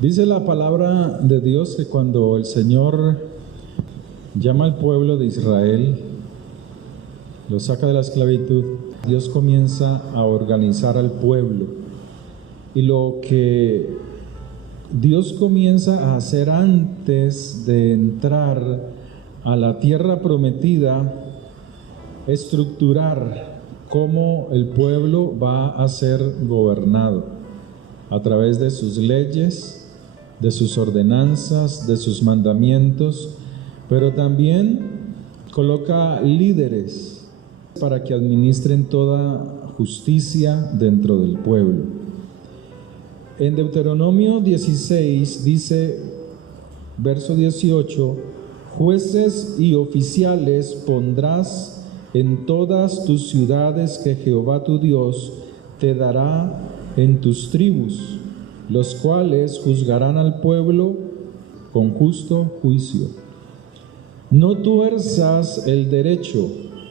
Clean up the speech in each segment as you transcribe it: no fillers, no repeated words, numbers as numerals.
Dice la palabra de Dios que cuando el Señor llama al pueblo de Israel, lo saca de la esclavitud, Dios comienza a organizar al pueblo. Y lo que Dios comienza a hacer antes de entrar a la tierra prometida, estructurar cómo el pueblo va a ser gobernado a través de sus leyes, de sus ordenanzas, de sus mandamientos, pero también coloca líderes para que administren toda justicia dentro del pueblo. En Deuteronomio 16 dice, verso 18, jueces y oficiales pondrás en todas tus ciudades que Jehová tu Dios te dará en tus tribus, los cuales juzgarán al pueblo con justo juicio. No tuerzas el derecho,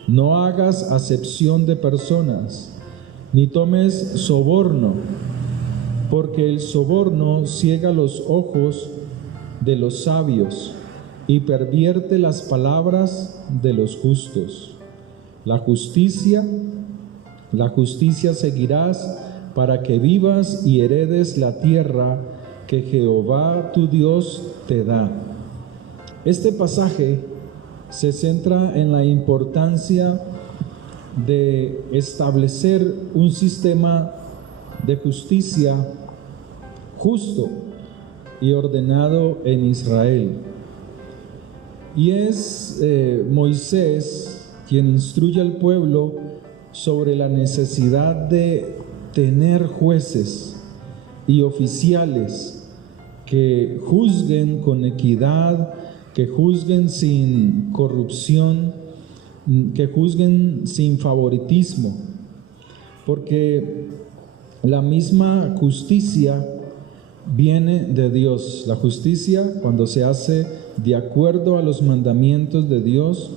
no hagas acepción de personas, ni tomes soborno, porque el soborno ciega los ojos de los sabios y pervierte las palabras de los justos. La justicia seguirás para que vivas y heredes la tierra que Jehová tu Dios te da. Este pasaje se centra en la importancia de establecer un sistema de justicia justo y ordenado en Israel. Y es Moisés quien instruye al pueblo sobre la necesidad de tener jueces y oficiales que juzguen con equidad, que juzguen sin corrupción, que juzguen sin favoritismo, porque la misma justicia viene de Dios. La justicia, cuando se hace de acuerdo a los mandamientos de Dios,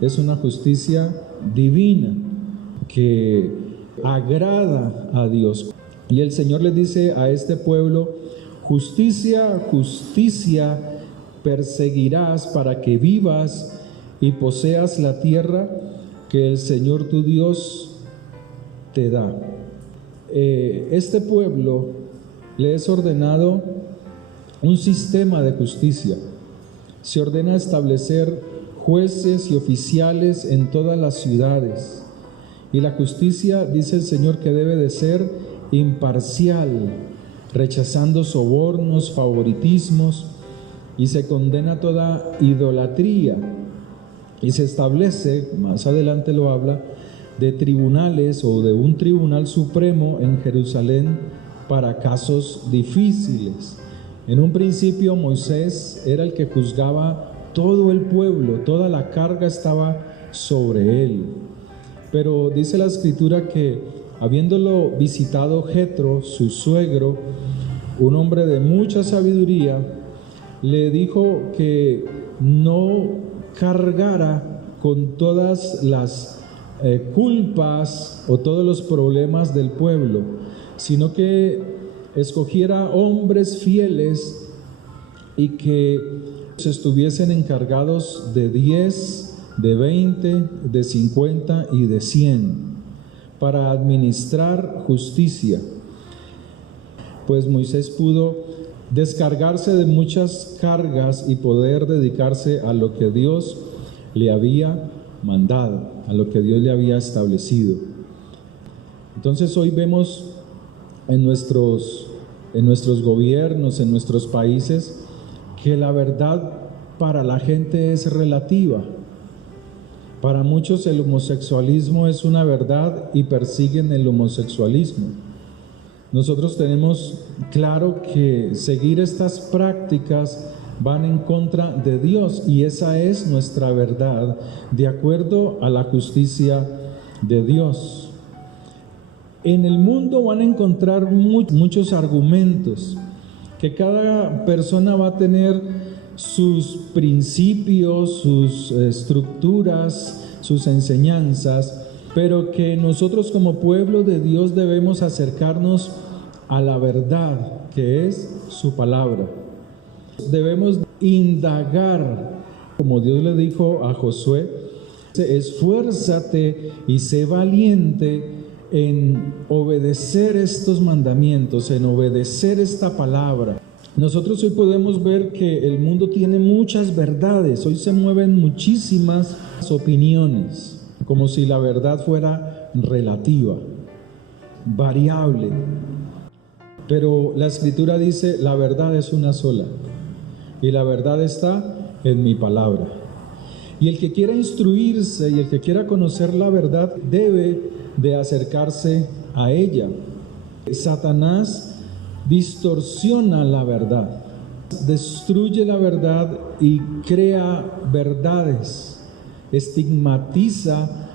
es una justicia divina que agrada a Dios. Y el Señor le dice a este pueblo, justicia, justicia perseguirás para que vivas y poseas la tierra que el Señor tu Dios te da. Este pueblo le es ordenado un sistema de justicia. Se ordena establecer jueces y oficiales en todas las ciudades. Y la justicia, dice el Señor, que debe de ser imparcial, rechazando sobornos, favoritismos, y se condena toda idolatría. Y se establece, más adelante lo habla, de tribunales o de un tribunal supremo en Jerusalén para casos difíciles. En un principio Moisés era el que juzgaba todo el pueblo, toda la carga estaba sobre él. Pero dice la Escritura que habiéndolo visitado Jetro, su suegro, un hombre de mucha sabiduría, le dijo que no cargara con todas las culpas o todos los problemas del pueblo, sino que escogiera hombres fieles y que estuviesen encargados de 10, de 20, de 50 y de 100 para administrar justicia. Pues Moisés pudo descargarse de muchas cargas y poder dedicarse a lo que Dios le había mandado, a lo que Dios le había establecido. Entonces hoy vemos en nuestros gobiernos, en nuestros países, que la verdad para la gente es relativa. Para muchos el homosexualismo es una verdad y persiguen el homosexualismo. Nosotros tenemos claro que seguir estas prácticas van en contra de Dios y esa es nuestra verdad, de acuerdo a la justicia de Dios. En el mundo van a encontrar muchos argumentos, que cada persona va a tener sus principios, sus estructuras, sus enseñanzas, pero que nosotros como pueblo de Dios debemos acercarnos a la verdad, que es su palabra. Debemos indagar, como Dios le dijo a Josué: esfuérzate y sé valiente en obedecer estos mandamientos, en obedecer esta palabra. Nosotros hoy podemos ver que el mundo tiene muchas verdades, hoy se mueven muchísimas opiniones, como si la verdad fuera relativa, variable. Pero la Escritura dice: la verdad es una sola, y la verdad está en mi palabra. Y el que quiera instruirse y el que quiera conocer la verdad debe de acercarse a ella. Satanás distorsiona la verdad, destruye la verdad y crea verdades, estigmatiza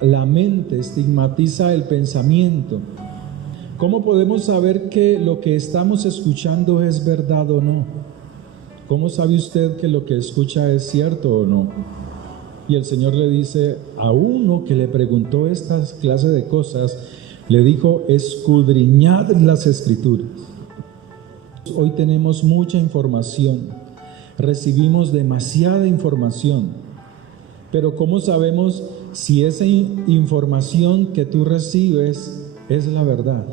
la mente, estigmatiza el pensamiento. ¿Cómo podemos saber que lo que estamos escuchando es verdad o no? ¿Cómo sabe usted que lo que escucha es cierto o no? Y el Señor le dice a uno que le preguntó estas clases de cosas, le dijo: escudriñad las Escrituras. Hoy tenemos mucha información, recibimos demasiada información, pero ¿cómo sabemos si esa información que tú recibes es la verdad?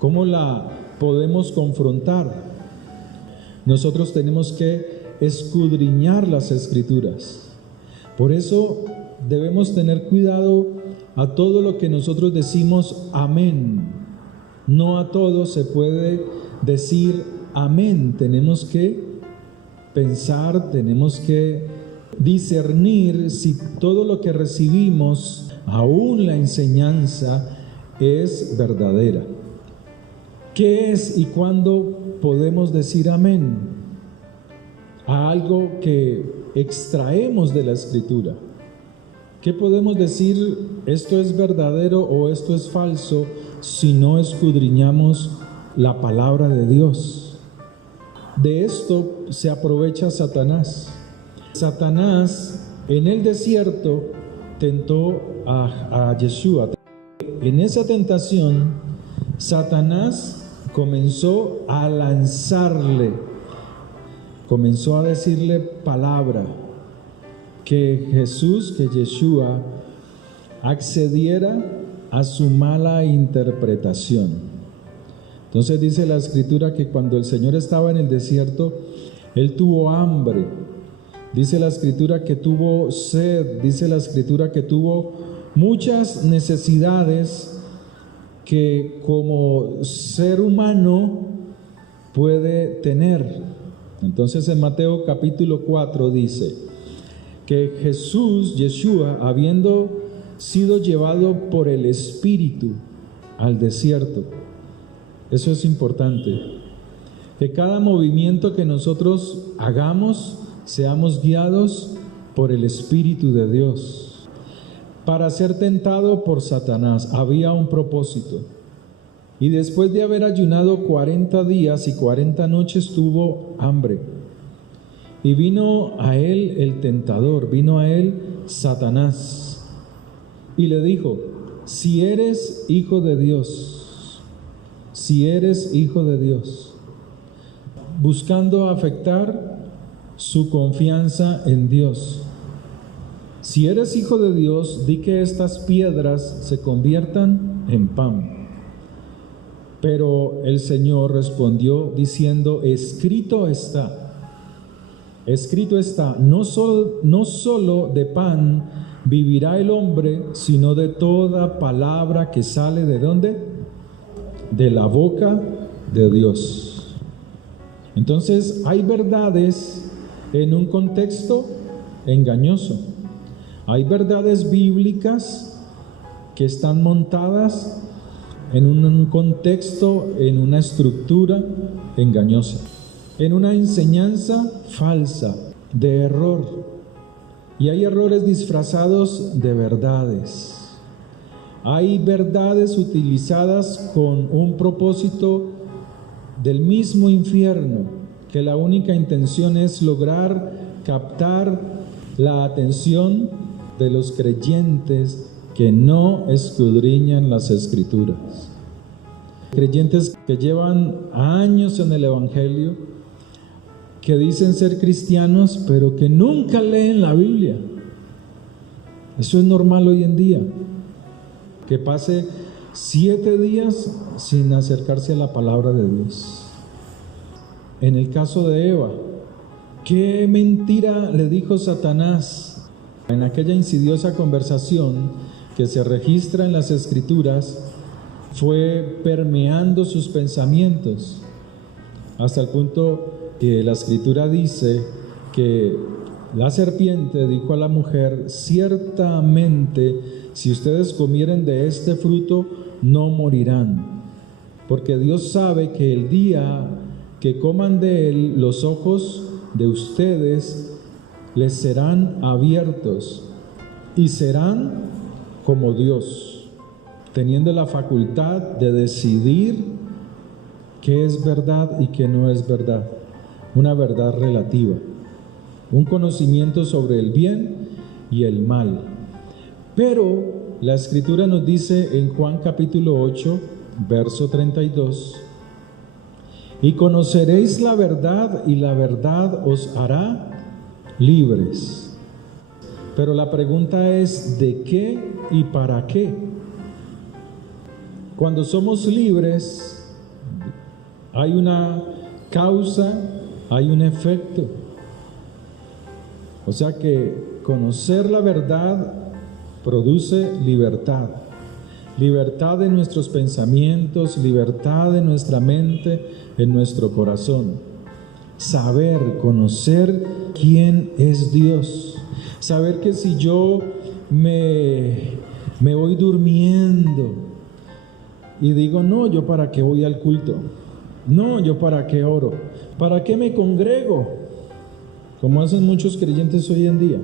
¿Cómo la podemos confrontar? Nosotros tenemos que escudriñar las Escrituras. Por eso debemos tener cuidado a todo lo que nosotros decimos amén. No a todo se puede decir amén. Tenemos que pensar, tenemos que discernir si todo lo que recibimos, aún la enseñanza, es verdadera. ¿Qué es y cuándo podemos decir amén a algo que extraemos de la Escritura? ¿Qué podemos decir esto es verdadero o esto es falso si no escudriñamos la palabra de Dios? De esto se aprovecha Satanás. Satanás en el desierto tentó a Yeshua. En esa tentación, Satanás comenzó a lanzarle, comenzó a decirle palabra, que Jesús, que Yeshua accediera a su mala interpretación. Entonces dice la Escritura que cuando el Señor estaba en el desierto, Él tuvo hambre. Dice la Escritura que tuvo sed, dice la Escritura que tuvo muchas necesidades que como ser humano puede tener. Entonces en Mateo capítulo 4 dice que Jesús, Yeshua, habiendo sido llevado por el Espíritu al desierto. Eso es importante, que cada movimiento que nosotros hagamos seamos guiados por el Espíritu de Dios. Para ser tentado por Satanás había un propósito, y después de haber ayunado 40 días y 40 noches tuvo hambre. Y vino a él el tentador, vino a él Satanás, y le dijo: si eres hijo de Dios, si eres hijo de Dios, buscando afectar su confianza en Dios. Si eres hijo de Dios, di que estas piedras se conviertan en pan. Pero el Señor respondió diciendo: escrito está, no solo de pan vivirá el hombre, sino de toda palabra que sale ¿de dónde? De la boca de Dios. Entonces hay verdades en un contexto engañoso. Hay verdades bíblicas que están montadas en un contexto, en una estructura engañosa, en una enseñanza falsa, de error. Y hay errores disfrazados de verdades. Hay verdades utilizadas con un propósito del mismo infierno, que la única intención es lograr captar la atención de los creyentes que no escudriñan las Escrituras. creyentes que llevan años en el Evangelio, que dicen ser cristianos, pero que nunca leen la Biblia. Eso es normal hoy en día, que pase 7 días sin acercarse a la palabra de Dios. En el caso de Eva, ¿qué mentira le dijo Satanás en aquella insidiosa conversación que se registra en las Escrituras? Fue permeando sus pensamientos hasta el punto que la Escritura dice que la serpiente dijo a la mujer: ciertamente si ustedes comieren de este fruto no morirán, porque Dios sabe que el día que coman de él, los ojos de ustedes les serán abiertos y serán como Dios, teniendo la facultad de decidir qué es verdad y qué no es verdad, una verdad relativa, un conocimiento sobre el bien y el mal. Pero la Escritura nos dice en Juan capítulo 8, verso 32: y conoceréis la verdad, y la verdad os hará libres. Pero la pregunta es: ¿de qué y para qué? Cuando somos libres, hay una causa, hay un efecto. O sea que conocer la verdad produce libertad. Libertad en nuestros pensamientos, libertad en nuestra mente, en nuestro corazón. Saber, conocer quién es Dios. Saber que si yo me voy durmiendo y digo: no, yo para qué voy al culto, no, yo para qué oro, para qué me congrego, como hacen muchos creyentes hoy en día.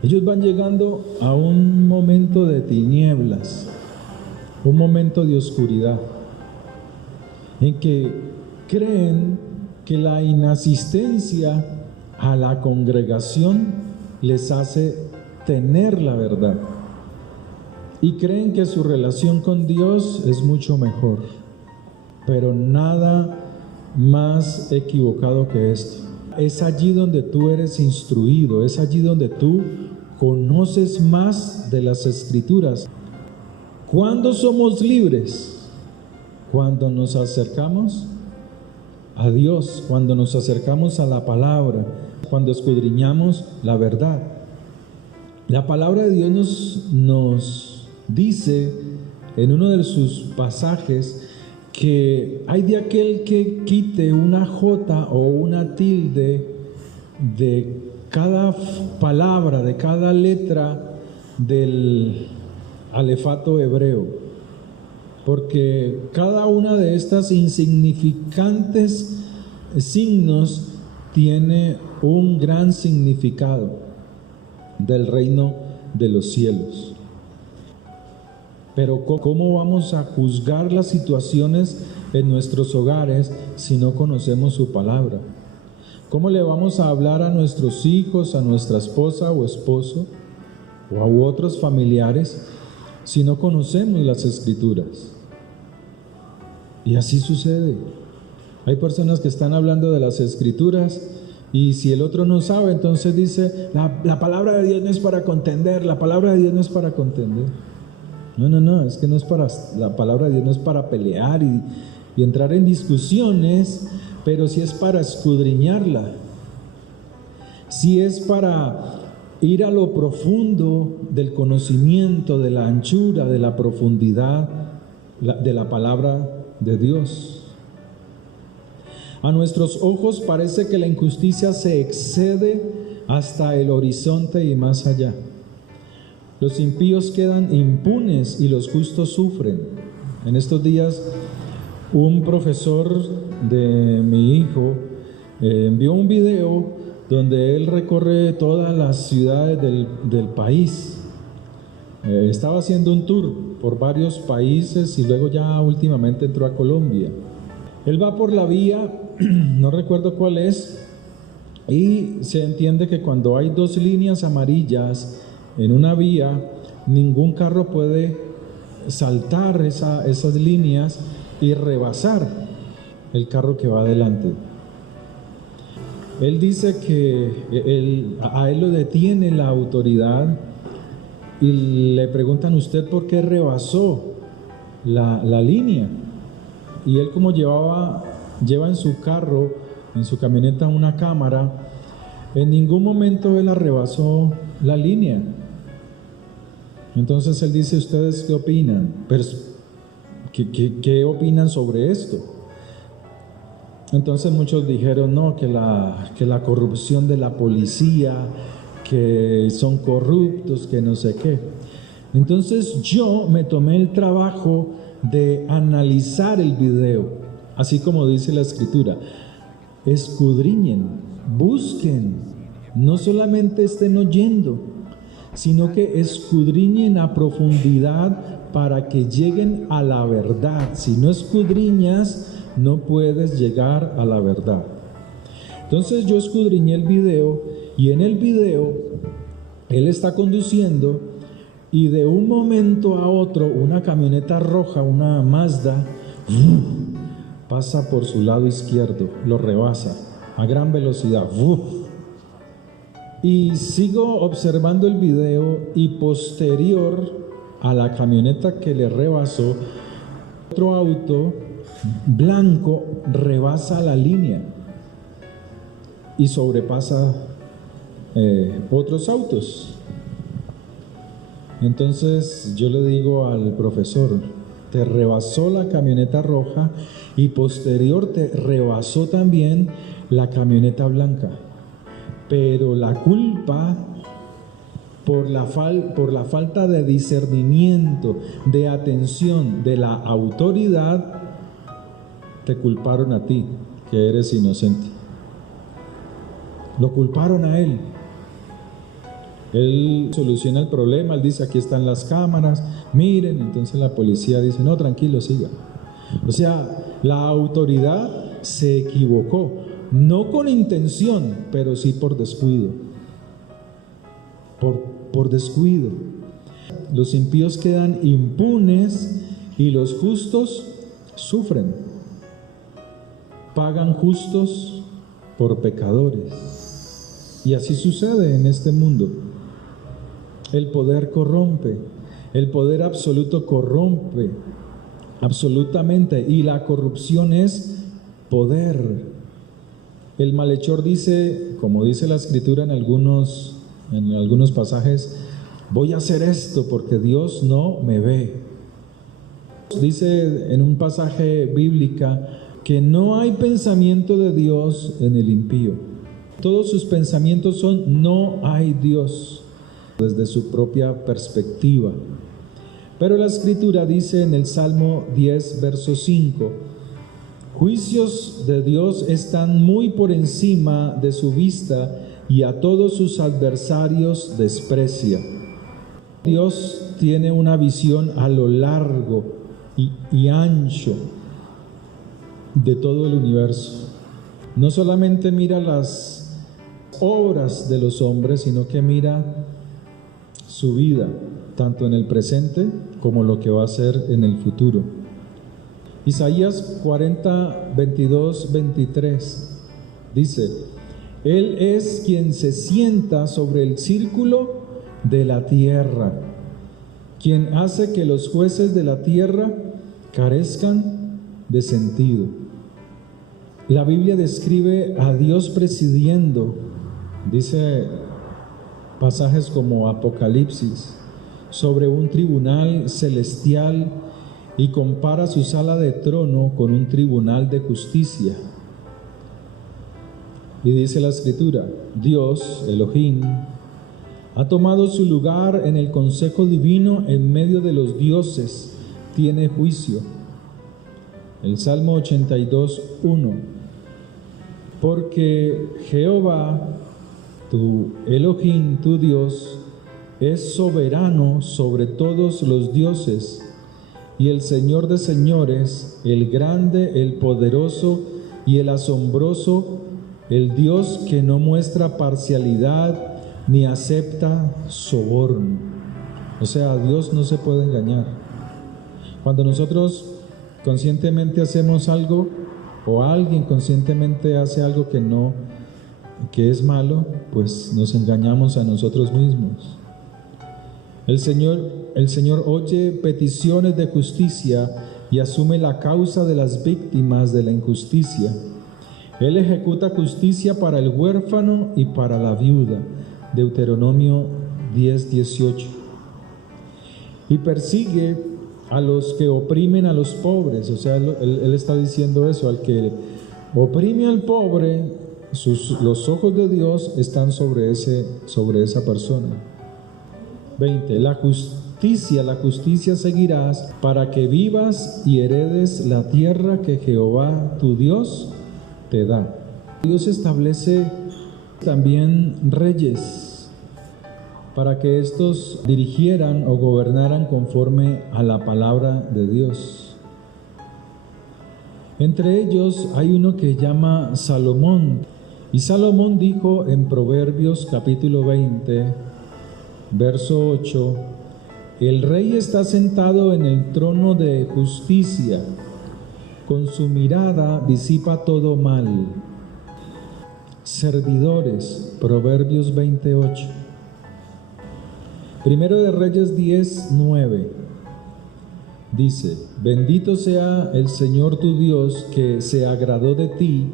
Ellos van llegando a un momento de tinieblas, un momento de oscuridad, en que creen que la inasistencia a la congregación les hace tener la verdad, y creen que su relación con Dios es mucho mejor. Pero nada más equivocado que esto. Es allí donde tú eres instruido, es allí donde tú conoces más de las Escrituras. ¿Cuándo somos libres? Cuando nos acercamos a Dios, cuando nos acercamos a la palabra, cuando escudriñamos la verdad. La palabra de Dios nos dice en uno de sus pasajes que hay de aquel que quite una jota o una tilde de cada palabra, de cada letra del alefato hebreo, porque cada una de estas insignificantes signos tiene un gran significado del reino de los cielos. Pero ¿cómo vamos a juzgar las situaciones en nuestros hogares si no conocemos su palabra? ¿Cómo le vamos a hablar a nuestros hijos, a nuestra esposa o esposo o a otros familiares si no conocemos las Escrituras? Y así sucede. Hay personas que están hablando de las Escrituras y si el otro no sabe, entonces dice: la palabra de Dios no es para contender, la palabra de Dios no es para contender. No, es que no es para, la palabra de Dios no es para pelear y entrar en discusiones, pero sí es para escudriñarla, sí es para ir a lo profundo del conocimiento, de la anchura, de la profundidad de la palabra de Dios. A nuestros ojos parece que la injusticia se excede hasta el horizonte y más allá. Los impíos quedan impunes y los justos sufren. En estos días, un profesor de mi hijo envió un video donde él recorre todas las ciudades del país. Estaba haciendo un tour por varios países y luego ya últimamente entró a Colombia. Él va por la vía, no recuerdo cuál es, y se entiende que cuando hay 2 líneas amarillas en una vía, ningún carro puede saltar esas líneas y rebasar el carro que va adelante. Él dice que a él lo detiene la autoridad y le preguntan: ¿usted por qué rebasó la línea? Y él, como lleva en su carro, en su camioneta, una cámara, en ningún momento él rebasó la línea. Entonces él dice: ¿ustedes qué opinan? Pero, ¿qué opinan sobre esto? Entonces muchos dijeron: no, que la corrupción de la policía, que son corruptos, que no sé qué. Entonces yo me tomé el trabajo de analizar el video, así como dice la Escritura. Escudriñen, busquen, no solamente estén oyendo, sino que escudriñen a profundidad para que lleguen a la verdad. Si no escudriñas, no puedes llegar a la verdad. Entonces yo escudriñé el video, y en el video él está conduciendo y de un momento a otro una camioneta roja, una Mazda, pasa por su lado izquierdo, lo rebasa a gran velocidad. Y sigo observando el video, y posterior a la camioneta que le rebasó, otro auto blanco rebasa la línea y sobrepasa otros autos. Entonces yo le digo al profesor: te rebasó la camioneta roja y posterior te rebasó también la camioneta blanca, pero la culpa por la falta de discernimiento, de atención de la autoridad, te culparon a ti, que eres inocente. Lo culparon a él. Él soluciona el problema, él dice: aquí están las cámaras, miren. Entonces la policía dice: no, tranquilo, siga. O sea, la autoridad se equivocó, no con intención, pero sí por descuido. Por descuido. Los impíos quedan impunes y los justos sufren. Pagan justos por pecadores. Y así sucede en este mundo. El poder corrompe, el poder absoluto corrompe absolutamente, y la corrupción es poder. El malhechor dice, como dice la Escritura en algunos pasajes: voy a hacer esto porque Dios no me ve. Dice en un pasaje bíblico que no hay pensamiento de Dios en el impío. Todos sus pensamientos son: no hay Dios, desde su propia perspectiva. Pero la Escritura dice en el Salmo 10, verso 5: juicios de Dios están muy por encima de su vista, y a todos sus adversarios desprecia. Dios tiene una visión a lo largo y ancho de todo el universo. No solamente mira las obras de los hombres, sino que mira su vida, tanto en el presente como lo que va a ser en el futuro. Isaías 40, 22, 23 dice: Él es quien se sienta sobre el círculo de la tierra, quien hace que los jueces de la tierra carezcan de sentido. La Biblia describe a Dios presidiendo, dice pasajes como Apocalipsis, sobre un tribunal celestial, y compara su sala de trono con un tribunal de justicia. Y dice la Escritura: Dios, Elohim, ha tomado su lugar en el consejo divino, en medio de los dioses, tiene juicio. El Salmo 82, 1: porque Jehová, tu Elohim, tu Dios, es soberano sobre todos los dioses, y el Señor de señores, el grande, el poderoso y el asombroso, el Dios que no muestra parcialidad ni acepta soborno. O sea, Dios no se puede engañar. Cuando nosotros conscientemente hacemos algo, o alguien conscientemente hace algo que es malo, pues nos engañamos a nosotros mismos. El Señor oye peticiones de justicia y asume la causa de las víctimas de la injusticia. Él ejecuta justicia para el huérfano y para la viuda. Deuteronomio 10:18. Y persigue a los que oprimen a los pobres. O sea, él está diciendo eso: al que oprime al pobre, los ojos de Dios están sobre esa persona. 20. La justicia seguirás para que vivas y heredes la tierra que Jehová tu Dios te da. Dios establece también reyes para que estos dirigieran o gobernaran conforme a la palabra de Dios. Entre ellos hay uno que llama Salomón. Y Salomón dijo en Proverbios capítulo 20, verso 8: el rey está sentado en el trono de justicia, con su mirada disipa todo mal. Servidores, Proverbios 28. Primero de Reyes 10:9 dice: bendito sea el Señor tu Dios, que se agradó de ti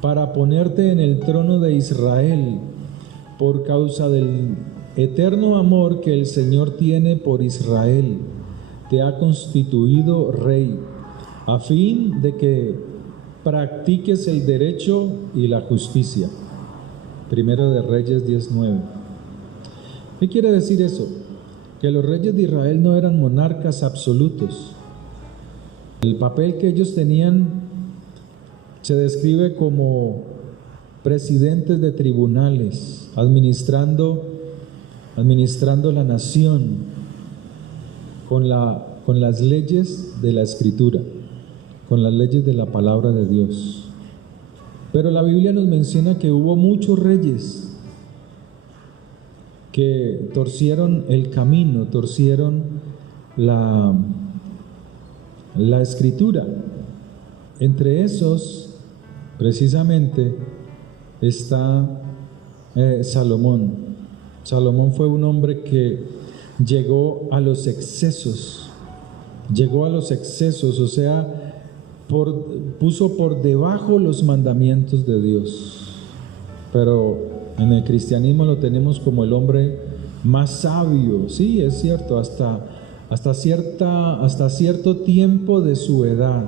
para ponerte en el trono de Israel, por causa del eterno amor que el Señor tiene por Israel. Te ha constituido rey, a fin de que practiques el derecho y la justicia. Primero de Reyes 10:9. ¿Qué quiere decir eso? Que los reyes de Israel no eran monarcas absolutos. El papel que ellos tenían se describe como presidentes de tribunales, administrando la nación con las leyes de la Escritura, con las leyes de la palabra de Dios. Pero la Biblia nos menciona que hubo muchos reyes que torcieron el camino, torcieron la Escritura. Entre esos, precisamente, está Salomón. Salomón fue un hombre que llegó a los excesos, o sea, puso por debajo los mandamientos de Dios. Pero en el cristianismo lo tenemos como el hombre más sabio. Sí, es cierto, hasta cierto tiempo de su edad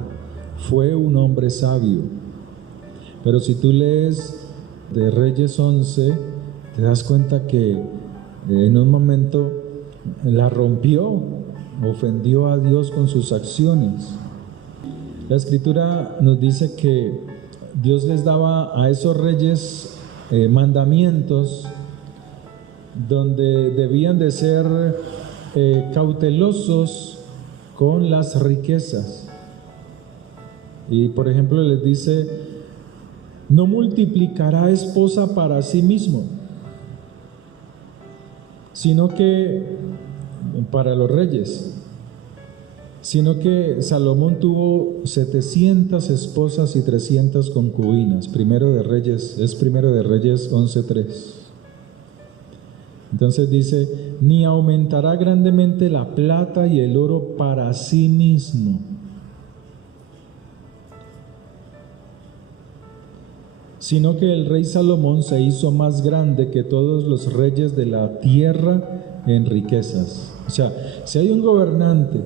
fue un hombre sabio. Pero si tú lees de Reyes 11, te das cuenta que en un momento la rompió, ofendió a Dios con sus acciones. La Escritura nos dice que Dios les daba a esos reyes mandamientos donde debían de ser cautelosos con las riquezas. Y por ejemplo les dice: no multiplicará esposa para sí mismo, sino que para los reyes, sino que Salomón tuvo 700 esposas y 300 concubinas. Primero de Reyes 11:3. Entonces dice: ni aumentará grandemente la plata y el oro para sí mismo, sino que el rey Salomón se hizo más grande que todos los reyes de la tierra en riquezas. O sea, si hay un gobernante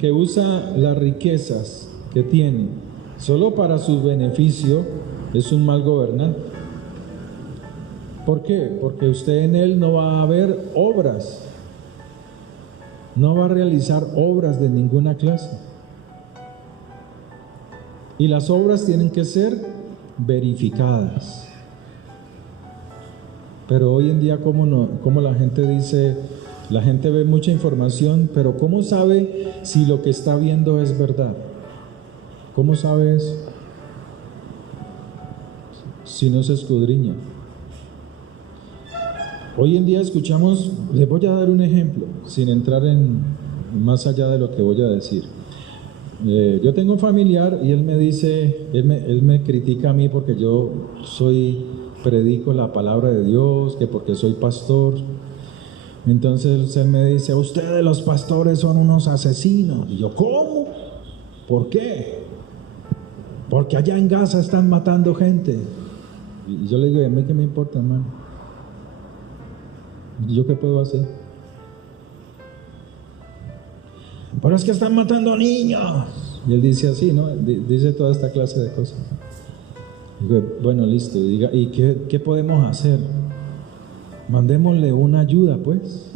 que usa las riquezas que tiene solo para su beneficio, es un mal gobernante. ¿Por qué? Porque usted en él no va a ver obras, no va a realizar obras de ninguna clase. Y las obras tienen que ser verificadas. Pero hoy en día, ¿cómo la gente dice? La gente ve mucha información, pero ¿cómo sabe si lo que está viendo es verdad? ¿Cómo sabe eso? Si no se escudriña. Hoy en día escuchamos, les voy a dar un ejemplo, sin entrar en más allá de lo que voy a decir. Yo tengo un familiar y él me dice, él me critica a mí porque yo predico la palabra de Dios, que porque soy pastor. Entonces él me dice, ustedes los pastores son unos asesinos. Y yo, ¿cómo? ¿Por qué? Porque allá en Gaza están matando gente. Y yo le digo, ¿a mí qué me importa, hermano? ¿Y yo qué puedo hacer? Pero es que están matando niños. Y él dice así, ¿no? Dice toda esta clase de cosas. Digo, bueno, listo. Diga, ¿y qué podemos hacer? Mandémosle una ayuda, pues.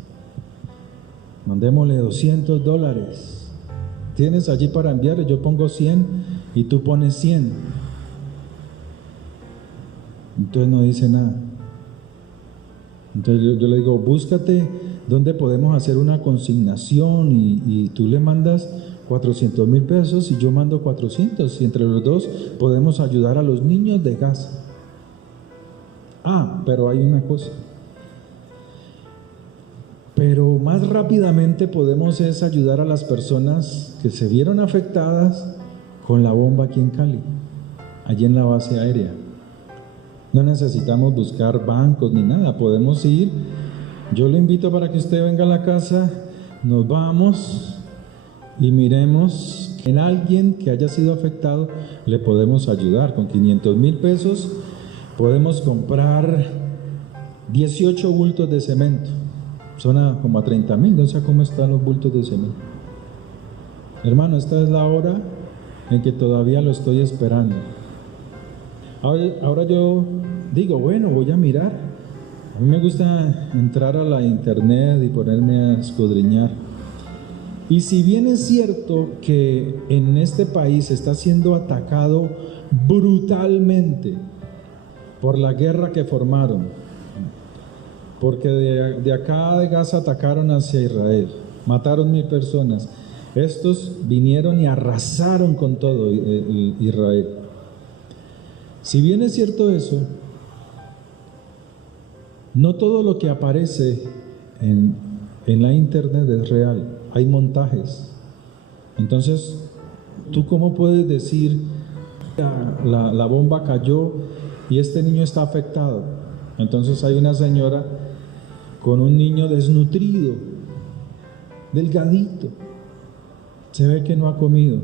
Mandémosle $200. ¿Tienes allí para enviar? Yo pongo 100 y tú pones 100. Entonces no dice nada. Entonces yo le digo, búscate dónde podemos hacer una consignación y tú le mandas 400,000 pesos y yo mando 400 y entre los dos podemos ayudar a los niños de Gaza. Pero hay una cosa. Pero más rápidamente podemos ayudar a las personas que se vieron afectadas con la bomba aquí en Cali, allí en la base aérea. No necesitamos buscar bancos ni nada, podemos ir. Yo le invito para que usted venga a la casa, nos vamos y miremos en alguien que haya sido afectado, le podemos ayudar. Con 500,000 pesos podemos comprar 18 bultos de cemento. Son como a 30,000, no sé cómo están los bultos de cemento. Hermano, esta es la hora en que todavía lo estoy esperando. Ahora yo digo, bueno, voy a mirar. A mí me gusta entrar a la internet y ponerme a escudriñar. Y si bien es cierto que en este país está siendo atacado brutalmente por la guerra que formaron, porque de acá de Gaza atacaron hacia Israel, mataron 1,000 personas. Estos vinieron y arrasaron con todo Israel. Si bien es cierto eso, no todo lo que aparece en la internet es real, hay montajes. Entonces, ¿tú cómo puedes decir la bomba cayó y este niño está afectado? Entonces hay una señora con un niño desnutrido, delgadito, se ve que no ha comido,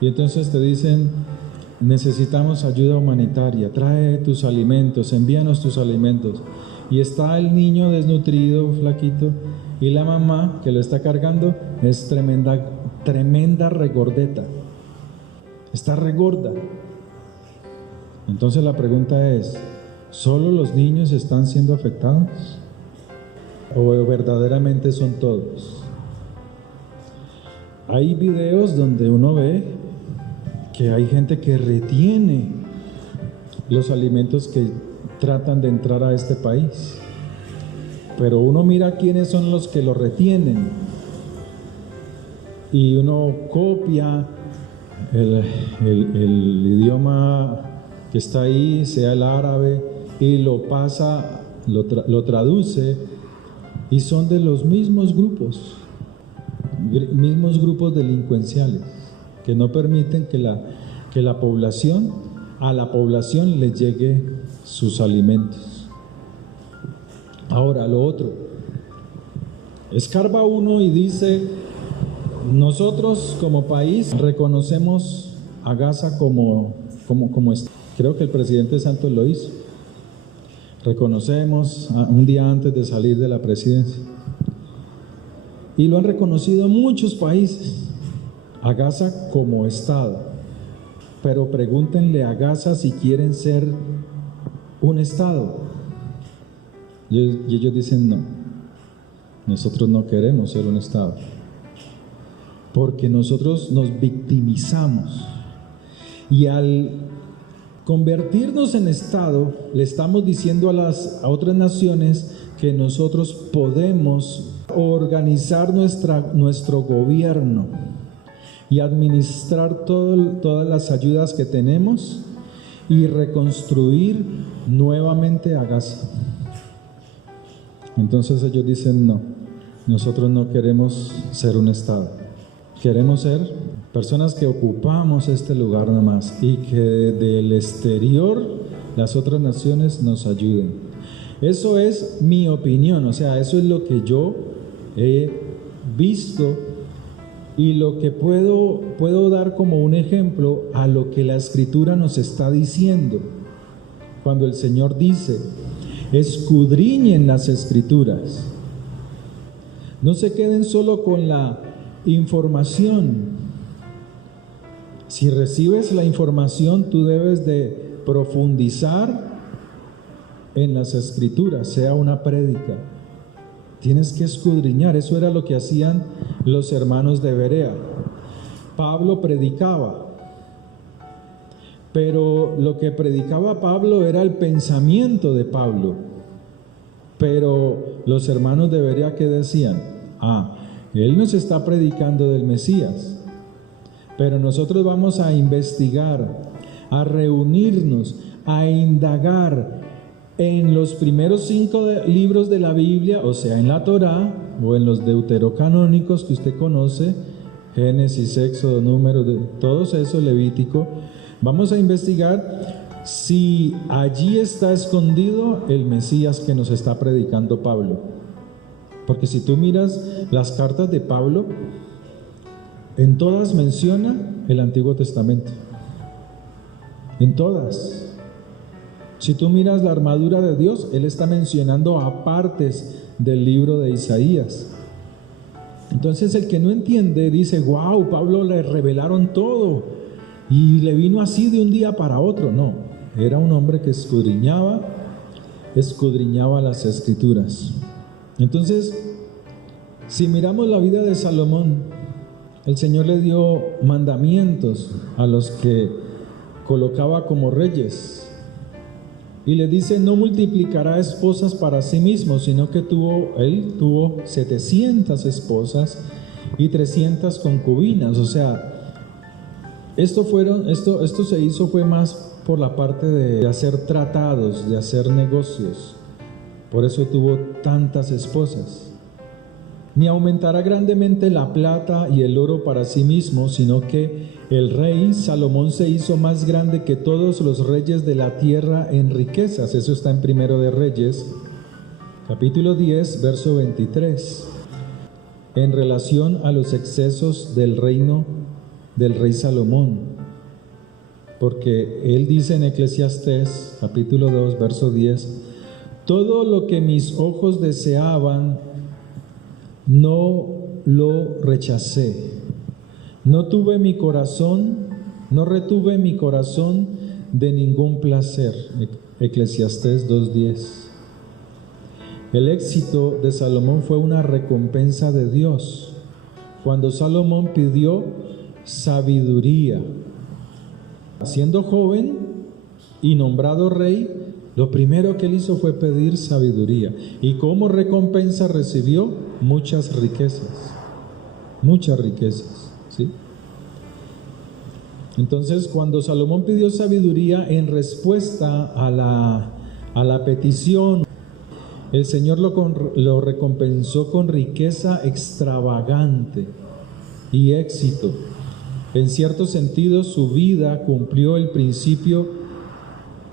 y entonces te dicen, necesitamos ayuda humanitaria, trae tus alimentos, envíanos tus alimentos, y está el niño desnutrido, flaquito, y la mamá que lo está cargando es tremenda regordeta, está regorda. Entonces la pregunta es, ¿solo los niños están siendo afectados? ¿O verdaderamente son todos? Hay videos donde uno ve que hay gente que retiene los alimentos que tratan de entrar a este país, pero uno mira quiénes son los que lo retienen y uno copia el idioma que está ahí, sea el árabe, y lo pasa, lo traduce, y son de los mismos grupos delincuenciales que no permiten que la población, a la población le llegue sus alimentos. Ahora, lo otro, escarba uno y dice, nosotros como país reconocemos a Gaza como está. Creo que el presidente Santos lo hizo. Reconocemos un día antes de salir de la presidencia. Y lo han reconocido muchos países, a Gaza como Estado. Pero pregúntenle a Gaza si quieren ser un Estado. Y ellos dicen no, nosotros no queremos ser un Estado. Porque nosotros nos victimizamos. Y al convertirnos en Estado, le estamos diciendo a otras naciones que nosotros podemos organizar nuestro gobierno y administrar todas las ayudas que tenemos y reconstruir nuevamente a Gaza. Entonces ellos dicen no, Nosotros no queremos ser un Estado. Queremos ser personas que ocupamos este lugar nada más y que del exterior las otras naciones nos ayuden. Eso es mi opinión, o sea, eso es lo que yo he visto y lo que puedo dar como un ejemplo a lo que la Escritura nos está diciendo. Cuando el Señor dice, escudriñen las Escrituras. No se queden solo con la información. Si recibes la información, tú debes de profundizar en las Escrituras, sea una prédica. Tienes que escudriñar. Eso era lo que hacían los hermanos de Berea. Pablo predicaba, pero lo que predicaba Pablo era el pensamiento de Pablo. Pero los hermanos de Berea, ¿qué decían? Él nos está predicando del Mesías, pero nosotros vamos a investigar, a reunirnos, a indagar en los primeros 5 libros de la Biblia, o sea, en la Torá o en los deuterocanónicos que usted conoce, Génesis, Éxodo, Números, todos esos, Levítico. Vamos a investigar si allí está escondido el Mesías que nos está predicando Pablo. Porque si tú miras las cartas de Pablo, en todas menciona el Antiguo Testamento. En todas. Si tú miras la armadura de Dios, Él está mencionando a partes del libro de Isaías. Entonces el que no entiende dice, wow, Pablo le revelaron todo y le vino así de un día para otro. No, era un hombre que escudriñaba las Escrituras. Entonces, si miramos la vida de Salomón, el Señor le dio mandamientos a los que colocaba como reyes. Y le dice, no multiplicará esposas para sí mismo, sino que él tuvo 700 esposas y 300 concubinas. O sea, esto se hizo fue más por la parte de hacer tratados, de hacer negocios. Por eso tuvo tantas esposas. Ni aumentará grandemente la plata y el oro para sí mismo, sino que el rey Salomón se hizo más grande que todos los reyes de la tierra en riquezas. Eso está en Primero de Reyes, capítulo 10, verso 23. En relación a los excesos del reino del rey Salomón. Porque él dice en Eclesiastés, capítulo 2, verso 10, todo lo que mis ojos deseaban, no lo rechacé. No retuve mi corazón de ningún placer. Eclesiastés 2:10. El éxito de Salomón fue una recompensa de Dios. Cuando Salomón pidió sabiduría, siendo joven y nombrado rey, lo primero que él hizo fue pedir sabiduría. Y como recompensa recibió muchas riquezas. ¿Sí? Entonces, cuando Salomón pidió sabiduría en respuesta a la petición, el Señor lo recompensó con riqueza extravagante y éxito. En cierto sentido, su vida cumplió el principio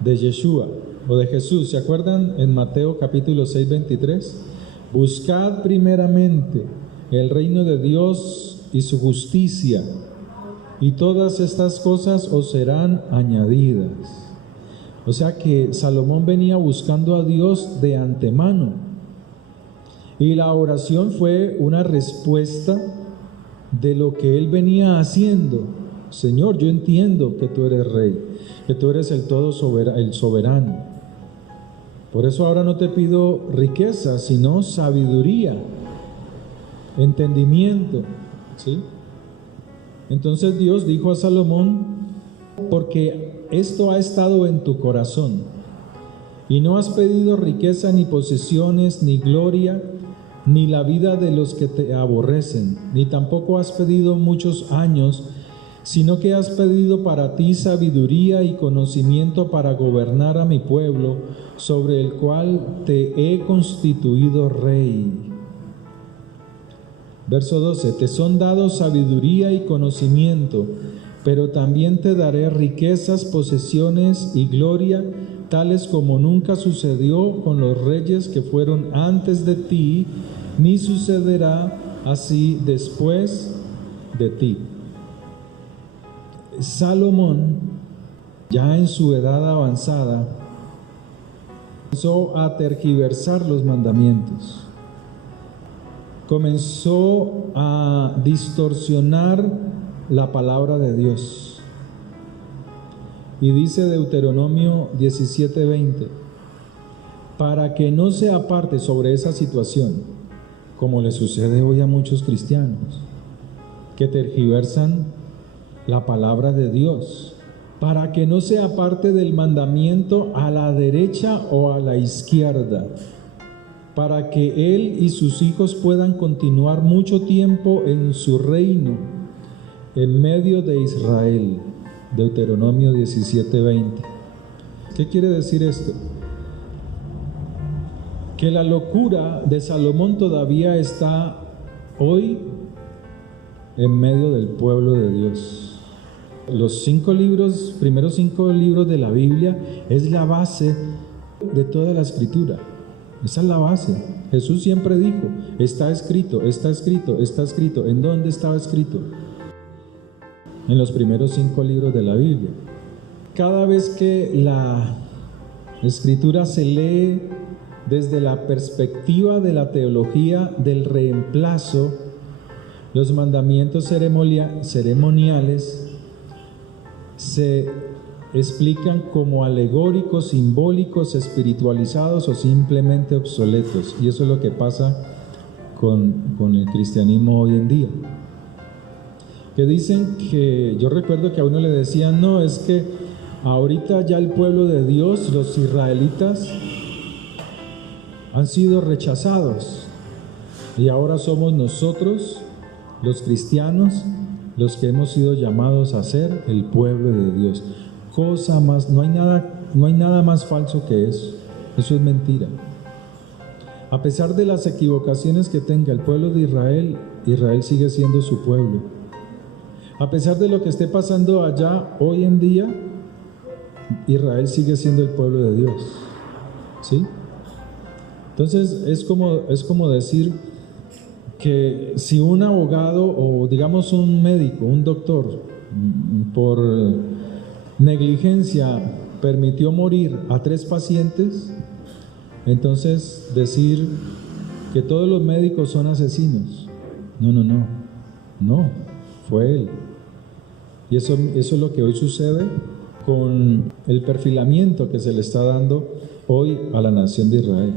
de Yeshua o de Jesús. ¿Se acuerdan en Mateo capítulo 6, 23? Buscad primeramente el reino de Dios y su justicia, y todas estas cosas os serán añadidas. O sea que Salomón venía buscando a Dios de antemano, y la oración fue una respuesta de lo que él venía haciendo. Señor, yo entiendo que tú eres rey, que tú eres el soberano. Por eso ahora no te pido riqueza, sino sabiduría, entendimiento, ¿sí? Entonces Dios dijo a Salomón, porque esto ha estado en tu corazón, y no has pedido riqueza, ni posesiones, ni gloria, ni la vida de los que te aborrecen, ni tampoco has pedido muchos años, sino que has pedido para ti sabiduría y conocimiento para gobernar a mi pueblo, sobre el cual te he constituido rey. Verso 12, te son dados sabiduría y conocimiento, pero también te daré riquezas, posesiones y gloria, tales como nunca sucedió con los reyes que fueron antes de ti, ni sucederá así después de ti. Salomón, ya en su edad avanzada, comenzó a tergiversar los mandamientos. Comenzó a distorsionar la palabra de Dios. Y dice Deuteronomio 17:20, para que no se aparte sobre esa situación, como le sucede hoy a muchos cristianos, que tergiversan la palabra de Dios, para que no se aparte del mandamiento a la derecha o a la izquierda, para que él y sus hijos puedan continuar mucho tiempo en su reino, en medio de Israel. Deuteronomio 17:20. ¿Qué quiere decir esto? Que la locura de Salomón todavía está hoy en medio del pueblo de Dios. Los primeros 5 libros de la Biblia es la base de toda la escritura. Esa es la base. Jesús siempre dijo, está escrito, está escrito, está escrito. ¿En dónde estaba escrito? En los primeros 5 libros de la Biblia. Cada vez que la escritura se lee desde la perspectiva de la teología del reemplazo, los mandamientos ceremoniales se explican como alegóricos, simbólicos, espiritualizados o simplemente obsoletos. Y eso es lo que pasa con el cristianismo hoy en día. Que dicen que, yo recuerdo que a uno le decían, no, es que ahorita ya el pueblo de Dios, los israelitas, han sido rechazados. Y ahora somos nosotros, los cristianos, los que hemos sido llamados a ser el pueblo de Dios. Cosa más, no hay nada más falso que eso. Eso es mentira. A pesar de las equivocaciones que tenga el pueblo de Israel, Israel sigue siendo su pueblo. A pesar de lo que esté pasando allá hoy en día, Israel sigue siendo el pueblo de Dios. ¿Sí? Entonces es como decir que si un abogado o digamos un médico, un doctor, por negligencia permitió morir a 3 pacientes, entonces decir que todos los médicos son asesinos. No, fue él. Y eso es lo que hoy sucede con el perfilamiento que se le está dando hoy a la nación de Israel.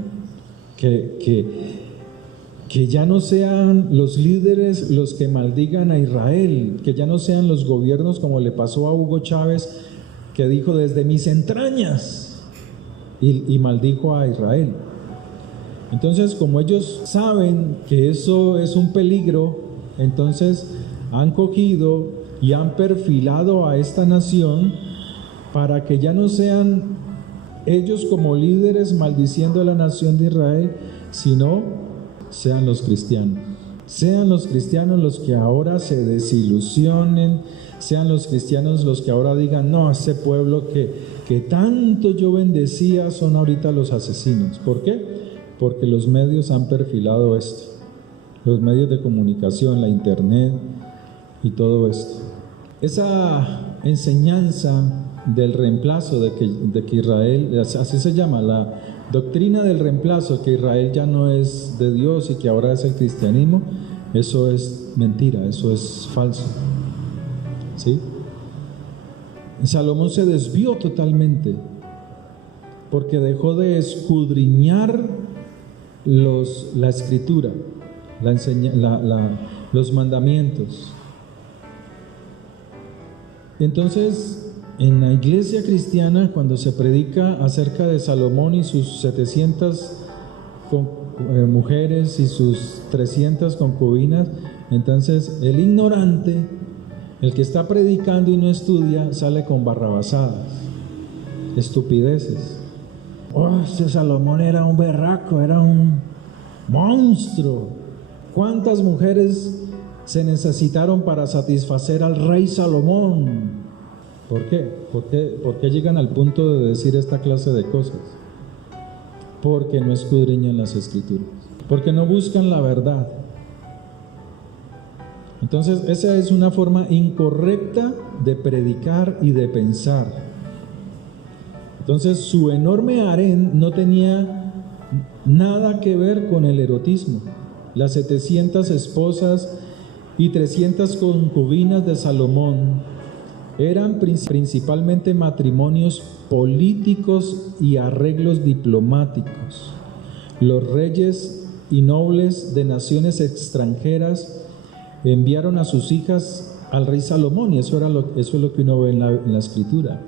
Que ya no sean los líderes los que maldigan a Israel, que ya no sean los gobiernos como le pasó a Hugo Chávez, que dijo desde mis entrañas y maldijo a Israel. Entonces, como ellos saben que eso es un peligro, entonces han cogido y han perfilado a esta nación para que ya no sean ellos como líderes maldiciendo a la nación de Israel, sino sean los cristianos. Sean los cristianos los que ahora se desilusionen, sean los cristianos los que ahora digan, no, ese pueblo que tanto yo bendecía son ahorita los asesinos. ¿Por qué? Porque los medios han perfilado esto. Los medios de comunicación, la internet y todo esto. Esa enseñanza del reemplazo de que Israel, así se llama, la doctrina del reemplazo, que Israel ya no es de Dios y que ahora es el cristianismo, eso es mentira, eso es falso. ¿Sí? Salomón se desvió totalmente porque dejó de escudriñar la escritura, los mandamientos. Entonces, en la iglesia cristiana, cuando se predica acerca de Salomón y sus 700 mujeres y sus 300 concubinas, entonces el ignorante, el que está predicando y no estudia, sale con barrabasadas, estupideces. Oh, ese Salomón era un berraco, era un monstruo. ¿Cuántas mujeres se necesitaron para satisfacer al rey Salomón? ¿Por qué? ¿Por qué llegan al punto de decir esta clase de cosas? Porque no escudriñan las Escrituras, porque no buscan la verdad. Entonces, esa es una forma incorrecta de predicar y de pensar. Entonces, su enorme harén no tenía nada que ver con el erotismo. Las 700 esposas y 300 concubinas de Salomón eran principalmente matrimonios políticos y arreglos diplomáticos. Los reyes y nobles de naciones extranjeras enviaron a sus hijas al rey Salomón, y eso es lo que uno ve en la Escritura,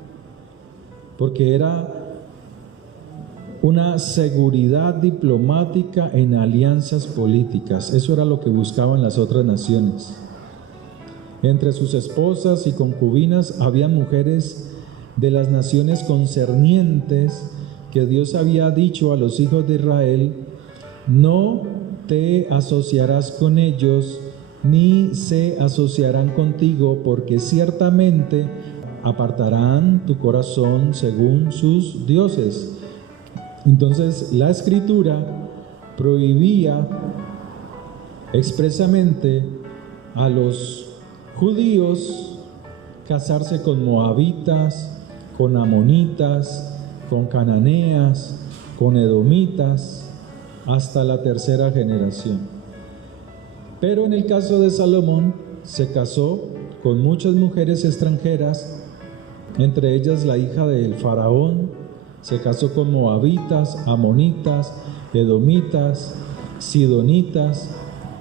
porque era una seguridad diplomática en alianzas políticas. Eso era lo que buscaban las otras naciones. Entre sus esposas y concubinas había mujeres de las naciones concernientes que Dios había dicho a los hijos de Israel: no te asociarás con ellos, ni se asociarán contigo, porque ciertamente apartarán tu corazón según sus dioses. Entonces, la Escritura prohibía expresamente a los judíos casarse con moabitas, con amonitas, con cananeas, con edomitas, hasta la tercera generación. Pero en el caso de Salomón, se casó con muchas mujeres extranjeras, entre ellas la hija del faraón. Se casó con moabitas, amonitas, edomitas, sidonitas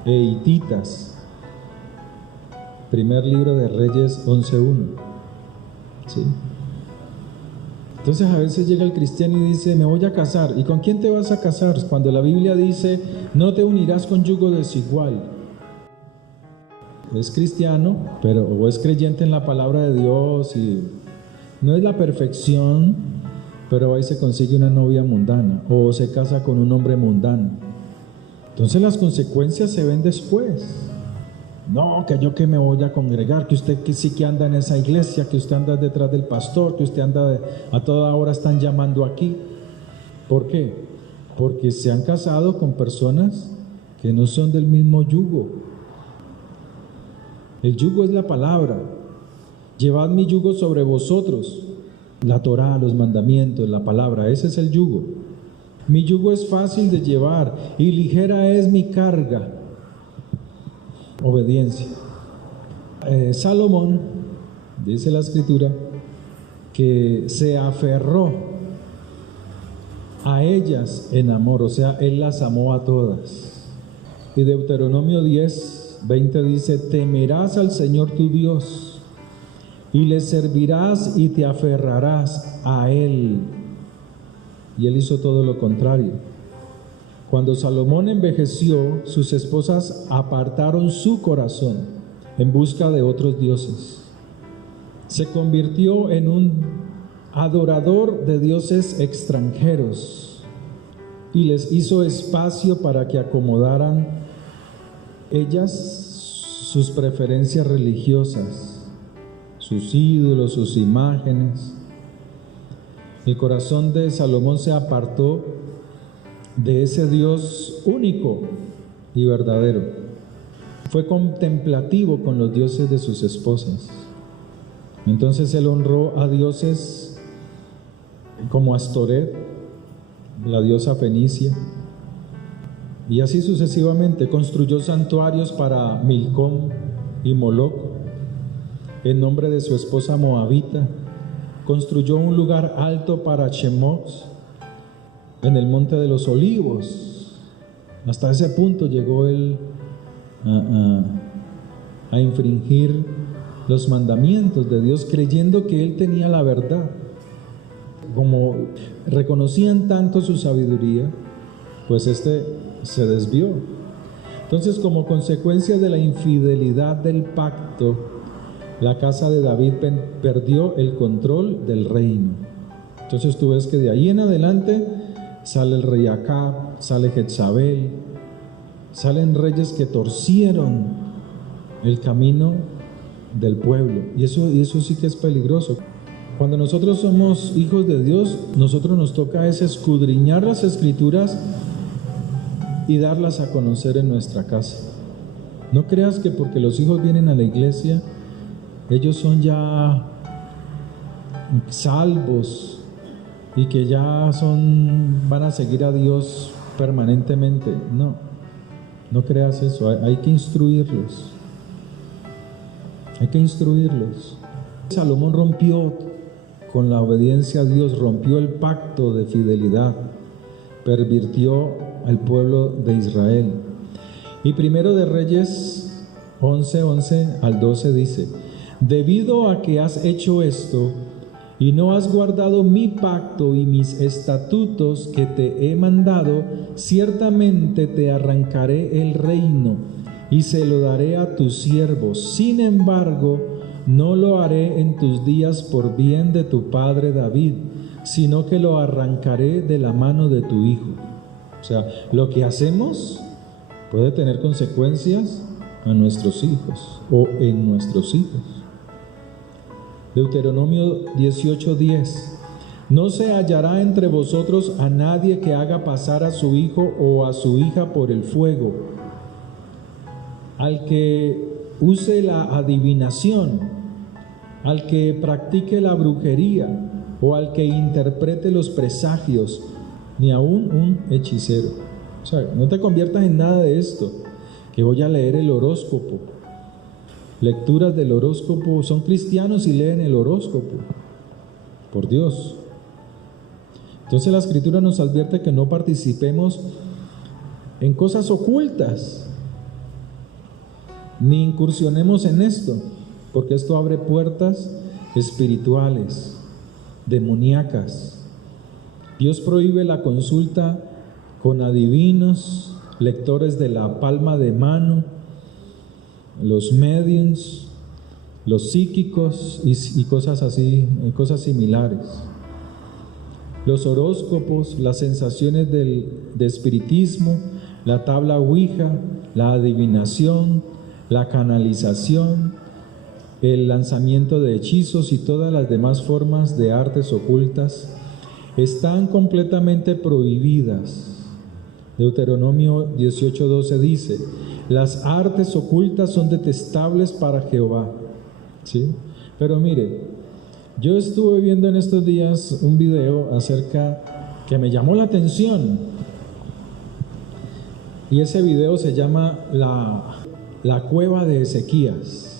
e hititas. Primer libro de Reyes 11:1. ¿Sí? Entonces a veces llega el cristiano y dice: me voy a casar. ¿Y con quién te vas a casar? Cuando la Biblia dice: no te unirás con yugo desigual. Es cristiano, o es creyente en la palabra de Dios, y no es la perfección, pero ahí se consigue una novia mundana, o se casa con un hombre mundano. Entonces las consecuencias se ven después. No, que me voy a congregar, que usted que sí que anda en esa iglesia, que usted anda detrás del pastor, que usted anda a toda hora están llamando aquí. ¿Por qué? Porque se han casado con personas que no son del mismo yugo. El yugo es la palabra. Llevad mi yugo sobre vosotros. La Torá, los mandamientos, la palabra, ese es el yugo. Mi yugo es fácil de llevar y ligera es mi carga. Obediencia. Salomón, dice la Escritura, que se aferró a ellas en amor, o sea, él las amó a todas. Y Deuteronomio 10:20 dice: temerás al Señor tu Dios y le servirás y te aferrarás a Él. Y Él hizo todo lo contrario. Cuando Salomón envejeció, sus esposas apartaron su corazón en busca de otros dioses. Se convirtió en un adorador de dioses extranjeros y les hizo espacio para que acomodaran ellas sus preferencias religiosas, sus ídolos, sus imágenes. El corazón de Salomón se apartó de ese Dios único y verdadero. Fue contemplativo con los dioses de sus esposas. Entonces él honró a dioses como Astoret, la diosa fenicia, y así sucesivamente. Construyó santuarios para Milcom y Moloc en nombre de su esposa moabita. Construyó un lugar alto para Chemox en el monte de los olivos. Hasta ese punto llegó él a infringir los mandamientos de Dios, creyendo que él tenía la verdad. Como reconocían tanto su sabiduría, pues se desvió. Entonces, como consecuencia de la infidelidad del pacto, la casa de David perdió el control del reino. Entonces tú ves que de ahí en adelante sale el rey Acab, sale Jezabel, salen reyes que torcieron el camino del pueblo. Y eso sí que es peligroso. Cuando nosotros somos hijos de Dios, nosotros nos toca es escudriñar las Escrituras y darlas a conocer en nuestra casa. No creas que porque los hijos vienen a la iglesia, ellos son ya salvos y que ya van a seguir a Dios permanentemente. No creas eso. Hay que instruirlos. Hay que instruirlos. Salomón rompió con la obediencia a Dios, rompió el pacto de fidelidad, pervirtió al pueblo de Israel. Y Primero de Reyes 11:11 al 12 dice: debido a que has hecho esto y no has guardado mi pacto y mis estatutos que te he mandado, ciertamente te arrancaré el reino y se lo daré a tus siervos. Sin embargo, no lo haré en tus días por bien de tu padre David, sino que lo arrancaré de la mano de tu hijo. O sea, lo que hacemos puede tener consecuencias a nuestros hijos o en nuestros hijos. Deuteronomio 18:10: no se hallará entre vosotros a nadie que haga pasar a su hijo o a su hija por el fuego, al que use la adivinación, al que practique la brujería o al que interprete los presagios, ni aún un hechicero. O sea, no te conviertas en nada de esto, que voy a leer el horóscopo. Lecturas del horóscopo, son cristianos y leen el horóscopo, por Dios. Entonces la Escritura nos advierte que no participemos en cosas ocultas, ni incursionemos en esto, porque esto abre puertas espirituales, demoníacas. Dios prohíbe la consulta con adivinos, lectores de la palma de mano, los mediums, los psíquicos y cosas así, cosas similares. Los horóscopos, las sensaciones de espiritismo, la tabla Ouija, la adivinación, la canalización, el lanzamiento de hechizos y todas las demás formas de artes ocultas están completamente prohibidas. Deuteronomio 18:12 dice: las artes ocultas son detestables para Jehová. ¿Sí? Pero mire, yo estuve viendo en estos días un video acerca que me llamó la atención, y ese video se llama la cueva de Ezequías.